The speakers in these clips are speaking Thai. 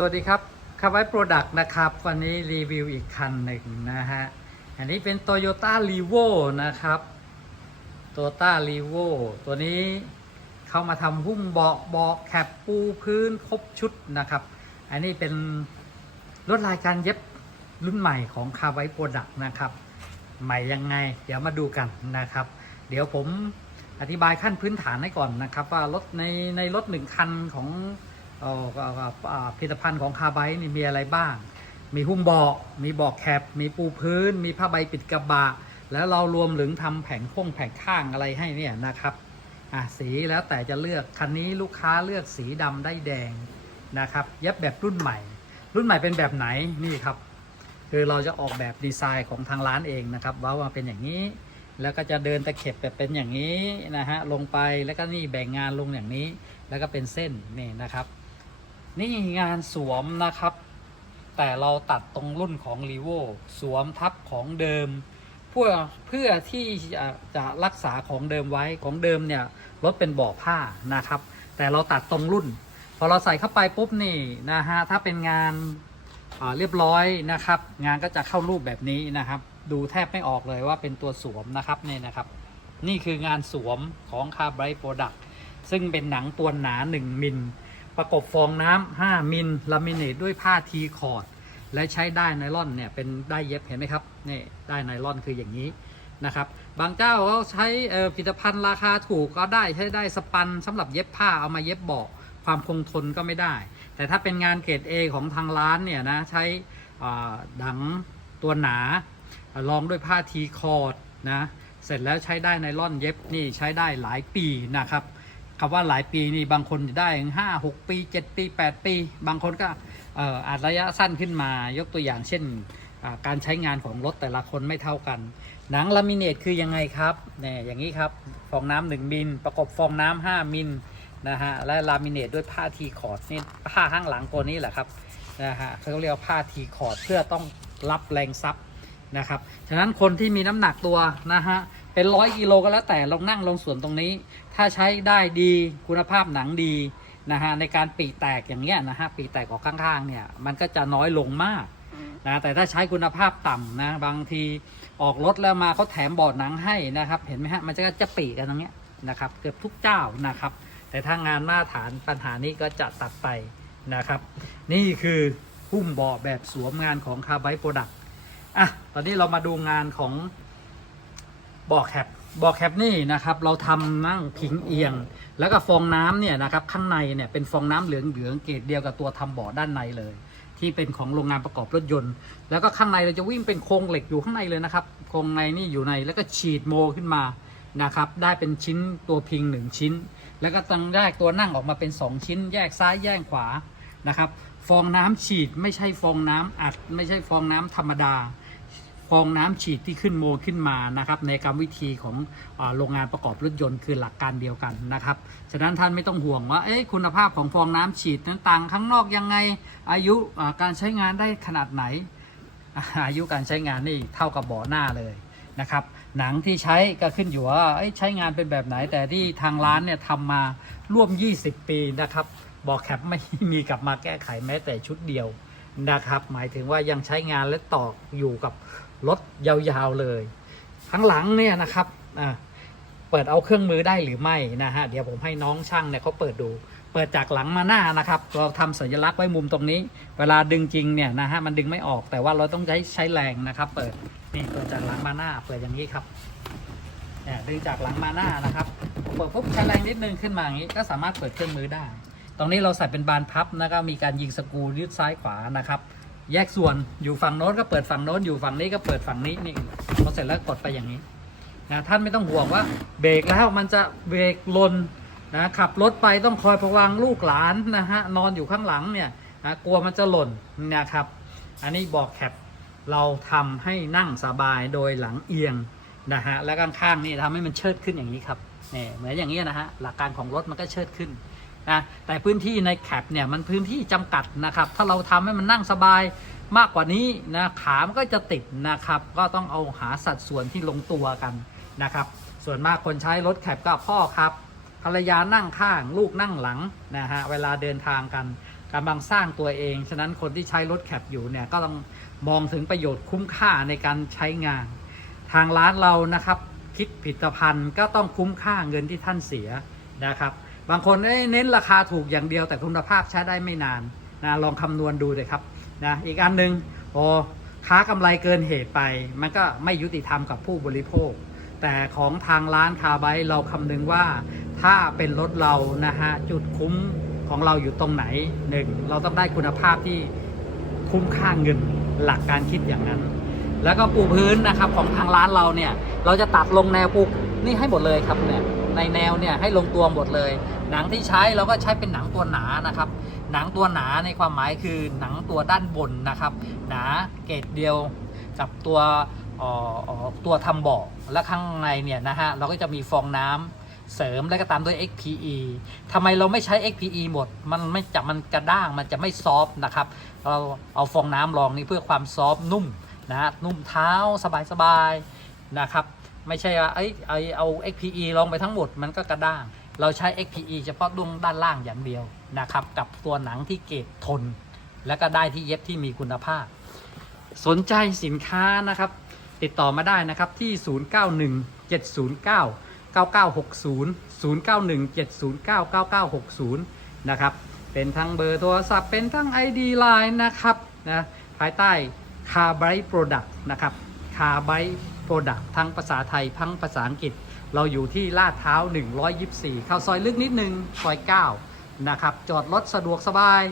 สวัสดีครับคาไว้โปรดักต์นะครับ วันนี้รีวิวอีกคันหนึ่งนะฮะ อันนี้เป็น Toyota r e v o นะครับ Toyota r e v o ตัวนี้เข้ามาทำหุ้มเบาะเบาะแคปปูพื้นครบชุดนะครับ อันนี้เป็นรถลายการเย็บรุ่นใหม่ของคาไว้โปรดักต์นะครับ ใหม่ยังไง เดี๋ยวมาดูกันนะครับ เดี๋ยวผมอธิบายขั้นพื้นฐานให้ก่อนนะครับ ว่ารถในในรถหนึ่งคันของ เอ่อเอ,เอ,เอผลิตภัณฑ์ของคาไบนี่มีอะไรบ้าง มีหุ้มเบาะมีเบาะแคปมีปูพื้น มีผ้าใบปิดกระบะ แล้วเรารวมถึงทำแผงโค้งแผงข้างอะไรให้เนี่ยนะครับอะสีแล้วแต่จะเลือกคันนี้ลูกค้าเลือกสีดำได้แดงนะครับเย็บแบบรุ่นใหม่ รุ่นใหม่เป็นแบบไหนนี่ครับ คือเราจะออกแบบดีไซน์ของทางร้านเองนะครับว่าว่าเป็นอย่างนี้ แล้วก็จะเดินตะเข็บแบบเป็นอย่างนี้นะฮะลงไปแล้วก็นี่แบ่งงานลงอย่างนี้ แล้วก็เป็นเส้นนี่นะครับ นี่งานสวมนะครับ แต่เราตัดตรงรุ่นของ r e v o สวมทับของเดิม เพื่อเพื่อที่จะรักษาของเดิมไว้ของเดิมเนี่ยรถเป็นบาะผ้านะครับ แต่เราตัดตรงรุ่น พอเราใส่เข้าไปปุ๊บนี่นะฮะถ้าเป็นงานเรียบร้อยนะครับ งานก็จะเข้ารูปแบบนี้นะครับ ดูแทบไม่ออกเลยว่าเป็นตัวสวมนะครับนี่นะครับ นี่คืองานสวมของ c a r b r i g h t Product ซึ่งเป็นหนังตัวหนา 1 มิล ประกบฟองน้ำ5มิลลามิเนตด้วยผ้าทีคอร์ดและใช้ได้ไนล่อนเนี่ยเป็นได้เย็บเห็นไหมครับนี่ได้ไนล่อนคืออย่างนี้นะครับบางเจ้าเขาใช้ผลิตภัณฑ์ราคาถูกก็ได้ใช้ได้สปันสำหรับเย็บผ้าเอามาเย็บเบาะความคงทนก็ไม่ได้ แต่ถ้าเป็นงานเกรด A ของทางร้านเนี่ยนะใช้ดังตัวหนารองด้วยผ้าทีคอร์ดนะเสร็จแล้วใช้ได้ไนล่อนเย็บนี่ใช้ได้หลายปีนะครับ คำว่าหลายปีนี่บางคนจะได้ห้าหกปีเจ็ดปีแปดปี บางคนก็เอ่ออาจระยะสั้นขึ้นมายกตัวอย่างเช่นการใช้งานของรถแต่ละคนไม่เท่ากัน หนังลามิเนตคือยังไงครับเนี่ยอย่างนี้ครับฟองน้ำหนึ่งมิลประกบฟองน้ำห้ามิลนะฮะและลามิเนตด้วยผ้าทีคอร์ดนี่ผ้าข้างหลังตัวนี้แหละครับนะฮะเขาเรียกว่าผ้าทีคอร์ดเพื่อต้องรับแรงซับนะครับฉะนั้นคนที่มีน้ำหนักตัวนะฮะ เป็นร้อยกิโลก็แล้วแต่ลองนั่งลงสวนตรงนี้ ถ้าใช้ได้ดีคุณภาพหนังดีนะฮะในการปีแตกอย่างเงี้ยนะฮะปีแตกออกข้างๆเนี่ยมันก็จะน้อยลงมากนะแต่ถ้าใช้คุณภาพต่ำนะบางทีออกรถแล้วมาเขาแถมบอร์ดหนังให้นะครับ เห็นไหมฮะมันจะจะปีกันตรงเนี้ยนะครับเกือบทุกเจ้านะครับ แต่ถ้างานมาตรฐานปัญหานี้ก็จะตัดไปนะครับ นี่คือหุ้มเบาะแบบสวมงานของคาร์ไบโปรดักต์อะตอนนี้เรามาดูงานของ บ่อแคปบ่อแคปนี่นะครับเราทำนั่งพิงเอียง แล้วก็ฟองน้ำเนี่ยนะครับข้างในเนี่ยเป็นฟองน้ำเหลืองเหลืองเกรดเดียวกับตัวทำบ่อด้านในเลย ที่เป็นของโรงงานประกอบรถยนต์ แล้วก็ข้างในเราจะวิ่งเป็นโครงเหล็กอยู่ข้างในเลยนะครับโครงในนี่อยู่ในแล้วก็ฉีดโมขึ้นมานะครับได้เป็นชิ้นตัวพิงหนึ่งชิ้น แล้วก็ตั้งแยกตัวนั่งออกมาเป็น 2 ชิ้น แยกซ้ายแยกขวานะครับ ฟองน้ำฉีดไม่ใช่ฟองน้ำอัด ไม่ใช่ฟองน้ำธรรมดา ฟองน้ำฉีดที่ขึ้นโมขึ้นมานะครับในกรรมวิธีของโรงงานประกอบรถยนต์คือหลักการเดียวกันนะครับ ฉะนั้นท่านไม่ต้องห่วงว่าคุณภาพของฟองน้ำฉีดนั้นต่างข้างนอกยังไงอายุการใช้งานได้ขนาดไหน อายุการใช้งานนี่เท่ากับบาะหน้าเลยนะครับหนังที่ใช้ก็ขึ้นอยู่ว่าใช้งานเป็นแบบไหนแต่ที่ทางร้านเนี่ยทำมาร่วม 20 ปีนะครับบอกแคปไม่มีกลับมาแก้ไขแม้แต่ชุดเดียวนะครับ หมายถึงว่ายังใช้งานและต่ออยู่กับ รถยาวๆเลยข้างหลังเนี่ยนะครับอ่าเปิดเอาเครื่องมือได้หรือไม่นะฮะเดี๋ยวผมให้น้องช่างเนี่ยเขาเปิดดู เปิดจากหลังมาหน้านะครับ เราทำสัญลักษณ์ไว้มุมตรงนี้ เวลาดึงจริงเนี่ยนะฮะมันดึงไม่ออกแต่ว่าเราต้องใช้ใช้แรงนะครับ เปิดนี่เปิดจากหลังมาหน้าเปิดอย่างนี้ครับเนี่ยดึงจากหลังมาหน้านะครับเปิดปุ๊บใช้แรงนิดนึงขึ้นมาอย่างนี้ก็สามารถเปิดเครื่องมือได้ ตรงนี้เราใส่เป็นบานพับนะครับมีการยิงสกรูยืดซ้ายขวานะครับ แยกส่วนอยู่ฝั่งโน้นก็เปิดฝั่งโน้นอยู่ฝั่งนี้ก็เปิดฝั่งนี้นี่พอเสร็จแล้วกดไปอย่างนี้นะท่านไม่ต้องห่วงว่าเบรกแล้วมันจะเบรกลนนะขับรถไปต้องคอยระวังลูกหลานนะฮะนอนอยู่ข้างหลังเนี่ยนะกลัวมันจะหล่นนะครับ อันนี้บอกแคปเราทำให้นั่งสบายโดยหลังเอียงนะฮะและข้างๆนี่ทำให้มันเชิดขึ้นอย่างนี้ครับเนี่ยเหมือนอย่างนี้นะฮะหลักการของรถมันก็เชิดขึ้น นะแต่พื้นที่ในแคปเนี่ยมันพื้นที่จำกัดนะครับ ถ้าเราทำให้มันนั่งสบายมากกว่านี้นะขามันก็จะติดนะครับ ก็ต้องเอาหาสัดส่วนที่ลงตัวกันนะครับ ส่วนมากคนใช้รถแคปก็พ่อครับภรรยานั่งข้างลูกนั่งหลังนะฮะเวลาเดินทางกันกำลังสร้างตัวเอง ฉะนั้นคนที่ใช้รถแคปอยู่เนี่ยก็ต้องมองถึงประโยชน์คุ้มค่าในการใช้งาน ทางร้านเรานะครับ คิดผลิตภัณฑ์ก็ต้องคุ้มค่าเงินที่ท่านเสียนะครับ บางคนเน้นราคาถูกอย่างเดียวแต่คุณภาพใช้ได้ไม่นานนะลองคำนวณดูเลยครับนะอีกอันหนึ่งโอ้ค้ากำไรเกินเหตุไป มันก็ไม่ยุติธรรมกับผู้บริโภค แต่ของทางร้านคาไบเราคำนึงว่าถ้าเป็นรถเรานะฮะจุดคุ้มของเราอยู่ตรงไหนหนึ่งเราต้องได้คุณภาพที่คุ้มค่าเงินหลักการคิดอย่างนั้น แล้วก็ปูพื้นนะครับของทางร้านเราเนี่ย เราจะตัดลงแนวปูนี่ให้หมดเลยครับเนี่ย ในแนวเนี่ยให้ลงตัวหมดเลย หนังที่ใช้เราก็ใช้เป็นหนังตัวหนานะครับ หนังตัวหนาในความหมายคือหนังตัวด้านบนนะครับ หนาเกรดเดียวกับตัวตัวทำเบาะและข้างในเนี่ยนะฮะเราก็จะมีฟองน้ำเสริมแล้วก็ตามด้วย XPE ทำไมเราไม่ใช้ XPE หมด มันไม่จะมันกระด้างมันจะไม่ซอฟต์นะครับ เราเอาฟองน้ำรองนี่เพื่อความซอฟต์นุ่มนะฮะนุ่มเท้าสบายๆนะครับ ไม่ใช่ว่าเอ้ยเอาเอา XPE ลงไปทั้งหมดมันก็กระด้าง เราใช้ XPE เฉพาะดวงด้านล่างอย่างเดียวนะครับ กับตัวหนังที่เกรดทน และก็ได้ที่เย็บที่มีคุณภาพ สนใจสินค้านะครับ ติดต่อมาได้นะครับที่ 091 709 9960 091 709 9960 นะครับ เป็นทั้งเบอร์โทรศัพท์เป็นทั้ง ID Line นะครับนะภายใต้ c a r b r i g h t Product นะครับ c a r b r i g h t Product ทั้งภาษาไทยทั้งภาษาอังกฤษ เราอยู่ที่ลาดเท้า 124 เข้าซอยลึกนิดนึง ซอย 9 นะครับ จอดรถสะดวกสบาย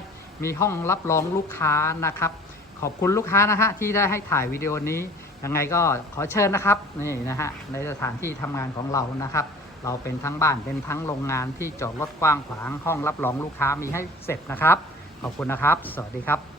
มีห้องรับรองลูกค้านะครับ ขอบคุณลูกค้านะฮะ ที่ได้ให้ถ่ายวิดีโอนี้ ยังไงก็ขอเชิญนะครับ นี่นะฮะ ในสถานที่ทำงานของเรานะครับ เราเป็นทั้งบ้านเป็นทั้งโรงงานที่จอดรถกว้างขวางห้องรับรองลูกค้ามีให้เสร็จนะครับ ขอบคุณนะครับ สวัสดีครับ